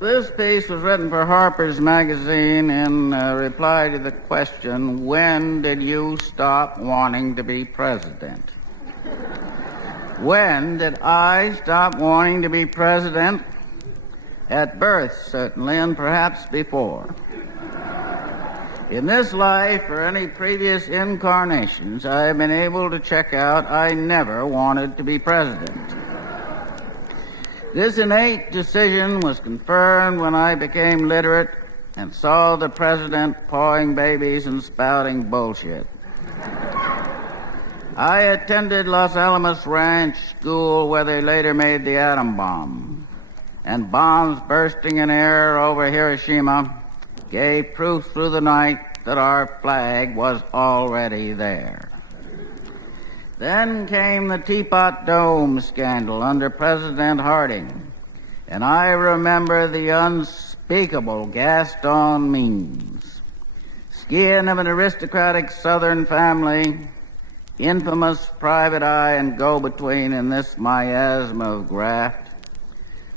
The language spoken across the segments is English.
This piece was written for Harper's Magazine in reply to the question, when did you stop wanting to be president? When did I stop wanting to be president? At birth, certainly, and perhaps before. In this life or any previous incarnations, I have been able to check out I never wanted to be president. This innate decision was confirmed when I became literate and saw the president pawing babies and spouting bullshit. I attended Los Alamos Ranch School, where they later made the atom bomb, and bombs bursting in air over Hiroshima gave proof through the night that our flag was already there. Then came the Teapot Dome scandal under President Harding, and I remember the unspeakable Gaston means. Skin of an aristocratic Southern family, infamous private eye and go-between in this miasma of graft,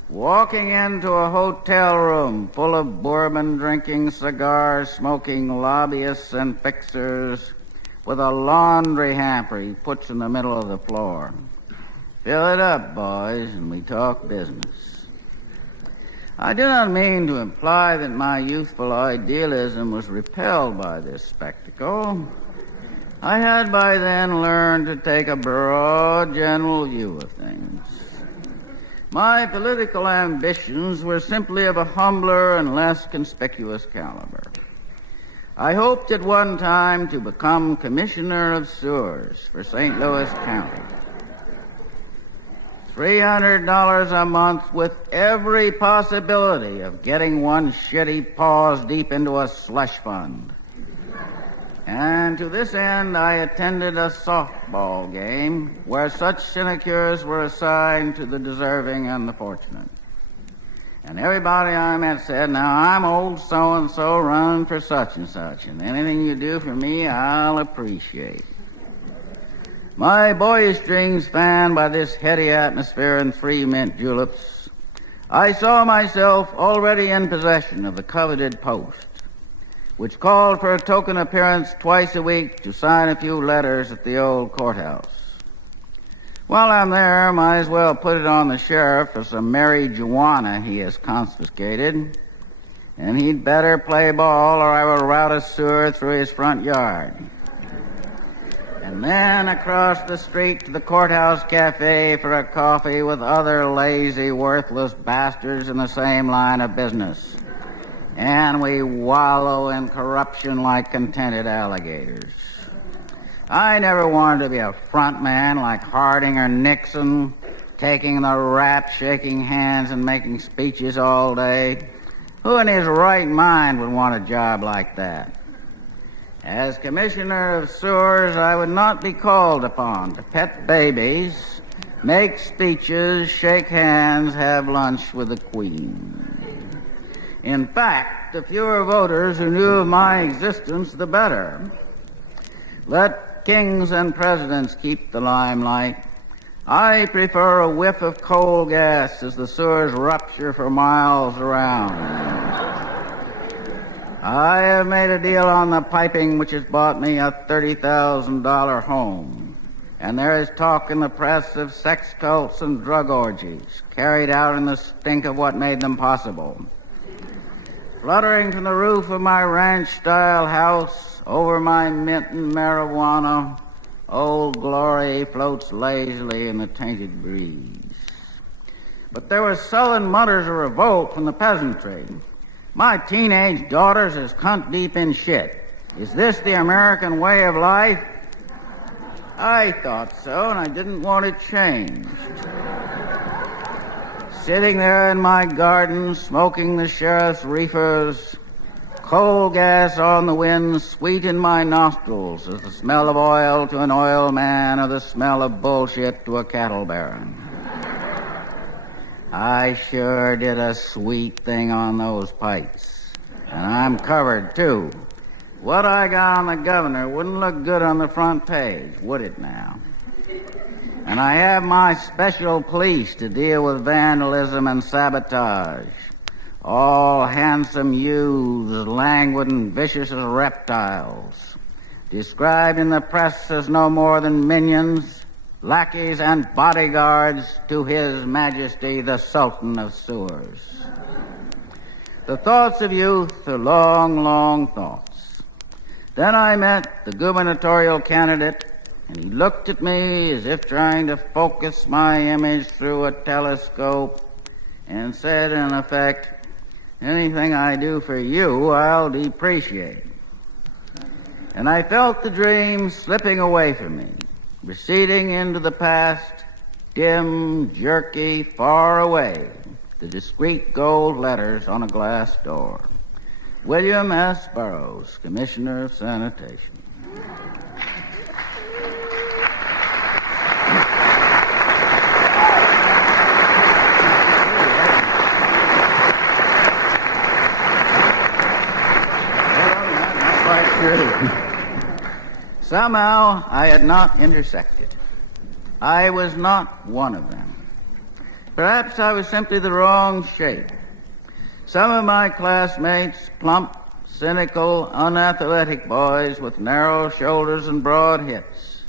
walking into a hotel room full of bourbon-drinking, cigar-smoking lobbyists and fixers with a laundry hamper he puts in the middle of the floor. Fill it up, boys, and we talk business. I do not mean to imply that my youthful idealism was repelled by this spectacle. I had by then learned to take a broad, general view of things. My political ambitions were simply of a humbler and less conspicuous caliber. I hoped at one time to become Commissioner of Sewers for St. Louis County. $300 a month with every possibility of getting one shitty paws deep into a slush fund. And to this end, I attended a softball game where such sinecures were assigned to the deserving and the fortunate. And everybody I met said, now I'm old so-and-so running for such and such, and anything you do for me, I'll appreciate. My boyish dreams fanned by this heady atmosphere and free mint juleps, I saw myself already in possession of the coveted post, which called for a token appearance twice a week to sign a few letters at the old courthouse. While I'm there, might as well put it on the sheriff for some marijuana he has confiscated, and he'd better play ball or I will route a sewer through his front yard. And then across the street to the courthouse cafe for a coffee with other lazy, worthless bastards in the same line of business. And we wallow in corruption like contented alligators. I never wanted to be a front man like Harding or Nixon, taking the rap, shaking hands, and making speeches all day. Who in his right mind would want a job like that? As Commissioner of Sewers, I would not be called upon to pet babies, make speeches, shake hands, have lunch with the Queen. In fact, the fewer voters who knew of my existence, the better. Let kings and presidents keep the limelight. I prefer a whiff of coal gas as the sewers rupture for miles around. I have made a deal on the piping which has bought me a $30,000 home. And there is talk in the press of sex cults and drug orgies carried out in the stink of what made them possible. Fluttering from the roof of my ranch-style house, over my mint and marijuana, Old Glory floats lazily in the tainted breeze. But there were sullen mutters of revolt from the peasantry. My teenage daughter's is cunt deep in shit. Is this the American way of life? I thought so, and I didn't want it changed. Sitting there in my garden, smoking the sheriff's reefers, coal gas on the wind, sweet in my nostrils as the smell of oil to an oil man or the smell of bullshit to a cattle baron. I sure did a sweet thing on those pipes. And I'm covered, too. What I got on the governor wouldn't look good on the front page, would it now? And I have my special police to deal with vandalism and sabotage. all handsome youths, languid and vicious as reptiles, described in the press as no more than minions, lackeys, and bodyguards to His Majesty the Sultan of Sewers. The thoughts of youth are long, long thoughts. Then I met the gubernatorial candidate, and he looked at me as if trying to focus my image through a telescope and said, in effect, anything I do for you, I'll depreciate. And I felt the dream slipping away from me, receding into the past, dim, jerky, far away, the discreet gold letters on a glass door. William S. Burroughs, Commissioner of Sanitation. Somehow I had not intersected. I was not one of them. Perhaps I was simply the wrong shape. Some of my classmates, plump, cynical, unathletic boys with narrow shoulders and broad hips,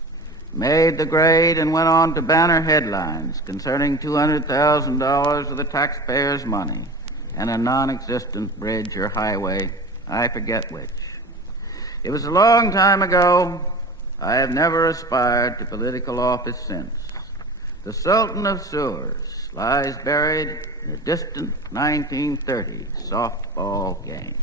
made the grade and went on to banner headlines concerning $200,000 of the taxpayers' money and a non-existent bridge or highway, I forget which. It was a long time ago. I have never aspired to political office since. The Sultan of Sewers lies buried in a distant 1930s softball game.